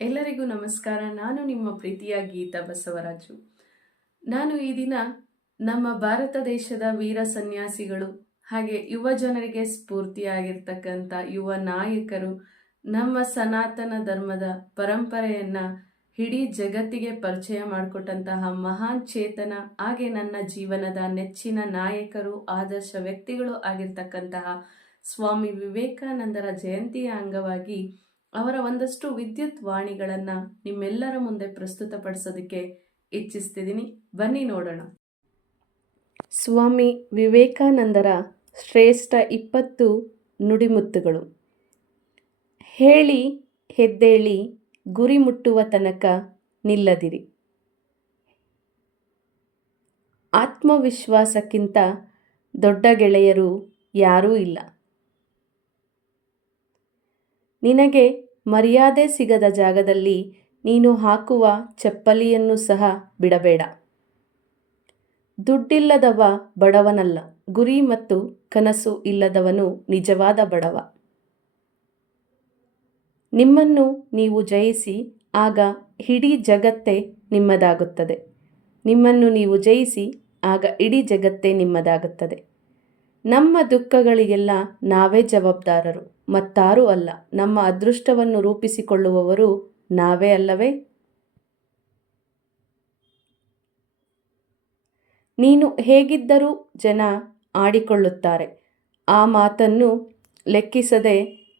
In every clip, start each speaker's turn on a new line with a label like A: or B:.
A: ಎಲ್ಲರಿಗೂ ನಮಸ್ಕಾರ. ನಾನು ನಿಮ್ಮ ಪ್ರೀತಿಯ ಗೀತಾ ಬಸವರಾಜು. ನಾನು ಈ ದಿನ ನಮ್ಮ ಭಾರತ ದೇಶದ ವೀರ ಸನ್ಯಾಸಿಗಳು ಹಾಗೆ ಯುವ ಜನರಿಗೆ ಸ್ಫೂರ್ತಿಯಾಗಿರ್ತಕ್ಕಂಥ ಯುವ ನಾಯಕರು ನಮ್ಮ ಸನಾತನ ಧರ್ಮದ ಪರಂಪರೆಯನ್ನ ಇಡೀ ಜಗತ್ತಿಗೆ ಪರಿಚಯ ಮಾಡಿಕೊಟ್ಟಂತಹ ಮಹಾನ್ ಚೇತನ, ಹಾಗೆ ನನ್ನ ಜೀವನದ ನೆಚ್ಚಿನ ನಾಯಕರು, ಆದರ್ಶ ವ್ಯಕ್ತಿಗಳು ಆಗಿರ್ತಕ್ಕಂತಹ ಸ್ವಾಮಿ ವಿವೇಕಾನಂದರ ಜಯಂತಿಯ ಅಂಗವಾಗಿ ಅವರ ಒಂದಷ್ಟು ವಿದ್ಯುತ್ ವಾಣಿಗಳನ್ನು ನಿಮ್ಮೆಲ್ಲರ ಮುಂದೆ ಪ್ರಸ್ತುತಪಡಿಸೋದಕ್ಕೆ ಇಚ್ಛಿಸ್ತಿದ್ದೀನಿ ಬನ್ನಿ ನೋಡೋಣ. ಸ್ವಾಮಿ ವಿವೇಕಾನಂದರ ಶ್ರೇಷ್ಠ ಇಪ್ಪತ್ತು ನುಡಿಮುತ್ತುಗಳು. ಹೇಳಿ, ಹೆದ್ದೇಳಿ, ಗುರಿ ಮುಟ್ಟುವ ತನಕ ನಿಲ್ಲದಿರಿ. ಆತ್ಮವಿಶ್ವಾಸಕ್ಕಿಂತ ದೊಡ್ಡ ಗೆಳೆಯರು ಯಾರೂ ಇಲ್ಲ. ನಿನಗೆ ಮರ್ಯಾದೆ ಸಿಗದ ಜಾಗದಲ್ಲಿ ನೀನು ಹಾಕುವ ಚಪ್ಪಲಿಯನ್ನು ಸಹ ಬಿಡಬೇಡ. ದುಡ್ಡಿಲ್ಲದವ ಬಡವನಲ್ಲ, ಗುರಿ ಮತ್ತು ಕನಸು ಇಲ್ಲದವನು ನಿಜವಾದ ಬಡವ. ನಿಮ್ಮನ್ನು ನೀವು ಜಯಿಸಿ, ಆಗ ಇಡೀ ಜಗತ್ತೇ ನಿಮ್ಮದಾಗುತ್ತದೆ. ನಿಮ್ಮನ್ನು ನೀವು ಜಯಿಸಿ, ಆಗ ಇಡೀ ಜಗತ್ತೇ ನಿಮ್ಮದಾಗುತ್ತದೆ. ನಮ್ಮ ದುಃಖಗಳಿಗೆಲ್ಲ ನಾವೇ ಜವಾಬ್ದಾರರು. ಮತ್ತಾರೂ ಅಲ್ಲ, ನಮ್ಮ ಅದೃಷ್ಟವನ್ನು ರೂಪಿಸಿಕೊಳ್ಳುವವರು ನಾವೇ ಅಲ್ಲವೇ? ನೀನು ಹೇಗಿದ್ದರೂ ಜನ ಆಡಿಕೊಳ್ಳುತ್ತಾರೆ. ಆ ಮಾತನ್ನು ಲೆಕ್ಕಿಸದೆ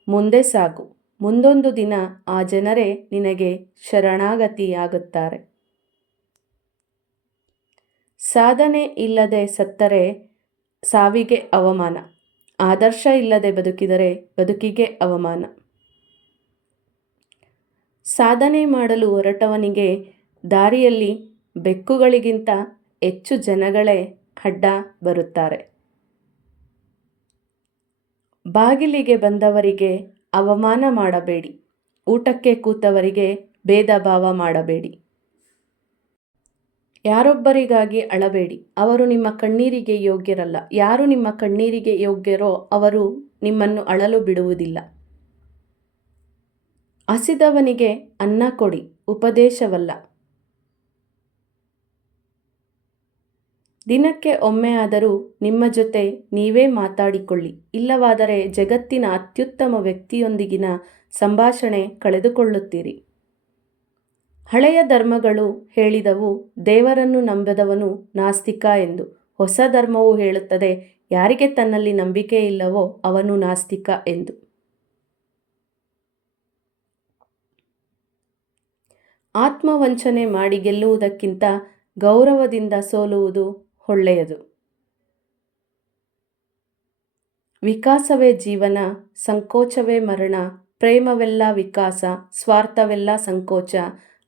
A: ಮುಂದೆ ಸಾಗು. ಮುಂದೊಂದು ದಿನ ಆ ಜನರೇ ನಿನಗೆ ಶರಣಾಗತಿಯಾಗುತ್ತಾರೆ. ಸಾಧನೆ ಇಲ್ಲದೆ ಸತ್ತರೆ ಸಾವಿಗೆ ಅವಮಾನ. ಆದರ್ಶ ಇಲ್ಲದೆ ಬದುಕಿದರೆ ಬದುಕಿಗೆ ಅವಮಾನ. ಸಾಧನೆ ಮಾಡಲು ಹೊರಟವನಿಗೆ ದಾರಿಯಲ್ಲಿ ಬೆಕ್ಕುಗಳಿಗಿಂತ ಹೆಚ್ಚು ಜನಗಳೇ ಅಡ್ಡ ಬರುತ್ತಾರೆ. ಬಾಗಿಲಿಗೆ ಬಂದವರಿಗೆ ಅವಮಾನ ಮಾಡಬೇಡಿ. ಊಟಕ್ಕೆ ಕೂತವರಿಗೆ ಭೇದ ಭಾವ ಮಾಡಬೇಡಿ. ಯಾರೊಬ್ಬರಿಗಾಗಿ ಅಳಬೇಡಿ. ಅವರು ನಿಮ್ಮ ಕಣ್ಣೀರಿಗೆ ಯೋಗ್ಯರಲ್ಲ. ಯಾರು ನಿಮ್ಮ ಕಣ್ಣೀರಿಗೆ ಯೋಗ್ಯರೋ ಅವರು ನಿಮ್ಮನ್ನು ಅಳಲು ಬಿಡುವುದಿಲ್ಲ. ಹಸಿದವನಿಗೆ ಅನ್ನ ಕೊಡಿ. ಉಪದೇಶವಲ್ಲ. ದಿನಕ್ಕೆ ಒಮ್ಮೆ ಆದರೂ ನಿಮ್ಮ ಜೊತೆ ನೀವೇ ಮಾತಾಡಿಕೊಳ್ಳಿ. ಇಲ್ಲವಾದರೆ ಜಗತ್ತಿನ ಅತ್ಯುತ್ತಮ ವ್ಯಕ್ತಿಯೊಂದಿಗಿನ ಸಂಭಾಷಣೆ ಕಳೆದುಕೊಳ್ಳುತ್ತೀರಿ. ಹಳೆಯ ಧರ್ಮಗಳು ಹೇಳಿದವು, ದೇವರನ್ನು ನಂಬದವನು ನಾಸ್ತಿಕ ಎಂದು. ಹೊಸ ಧರ್ಮವು ಹೇಳುತ್ತದೆ, ಯಾರಿಗೆ ತನ್ನಲ್ಲಿ ನಂಬಿಕೆ ಇಲ್ಲವೋ ಅವನು ನಾಸ್ತಿಕ ಎಂದು. ಆತ್ಮವಂಚನೆ ಮಾಡಿ ಗೆಲ್ಲುವುದಕ್ಕಿಂತ ಗೌರವದಿಂದ ಸೋಲುವುದು ಒಳ್ಳೆಯದು. ವಿಕಾಸವೇ ಜೀವನ, ಸಂಕೋಚವೇ ಮರಣ, ಪ್ರೇಮವೆಲ್ಲ ವಿಕಾಸ, ಸ್ವಾರ್ಥವೆಲ್ಲ ಸಂಕೋಚ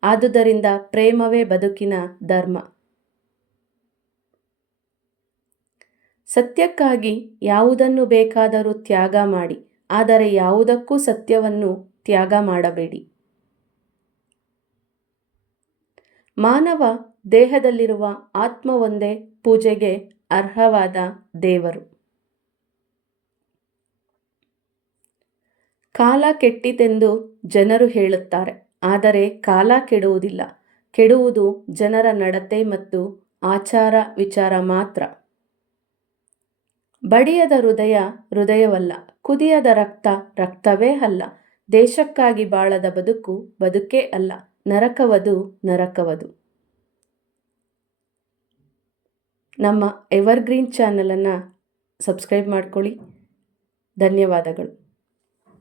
A: ಆದುದರಿಂದ ಪ್ರೇಮವೇ ಬದುಕಿನ ಧರ್ಮ. ಸತ್ಯಕ್ಕಾಗಿ ಯಾವುದನ್ನು ಬೇಕಾದರೂ ತ್ಯಾಗ ಮಾಡಿ, ಆದರೆ ಯಾವುದಕ್ಕೂ ಸತ್ಯವನ್ನು ತ್ಯಾಗ ಮಾಡಬೇಡಿ. ಮಾನವ ದೇಹದಲ್ಲಿರುವ ಆತ್ಮವೊಂದೇ ಪೂಜೆಗೆ ಅರ್ಹವಾದ ದೇವರು. ಕಾಲ ಕೆಟ್ಟಿತೆಂದು ಜನರು ಹೇಳುತ್ತಾರೆ. ಆದರೆ ಕಾಲ ಕೆಡುವುದಿಲ್ಲ. ಕೆಡುವುದು ಜನರ ನಡತೆ ಮತ್ತು ಆಚಾರ ವಿಚಾರ ಮಾತ್ರ. ಬಡಿಯದ ಹೃದಯ ಹೃದಯವಲ್ಲ, ಕುದಿಯದ ರಕ್ತ ರಕ್ತವೇ ಅಲ್ಲ. ದೇಶಕ್ಕಾಗಿ ಬಾಳದ ಬದುಕು ಬದುಕೇ ಅಲ್ಲ, ನರಕವದು ನರಕವದು. ನಮ್ಮ ಎವರ್ಗ್ರೀನ್ ಚಾನಲನ್ನು ಸಬ್ಸ್ಕ್ರೈಬ್ ಮಾಡ್ಕೊಳ್ಳಿ. ಧನ್ಯವಾದಗಳು.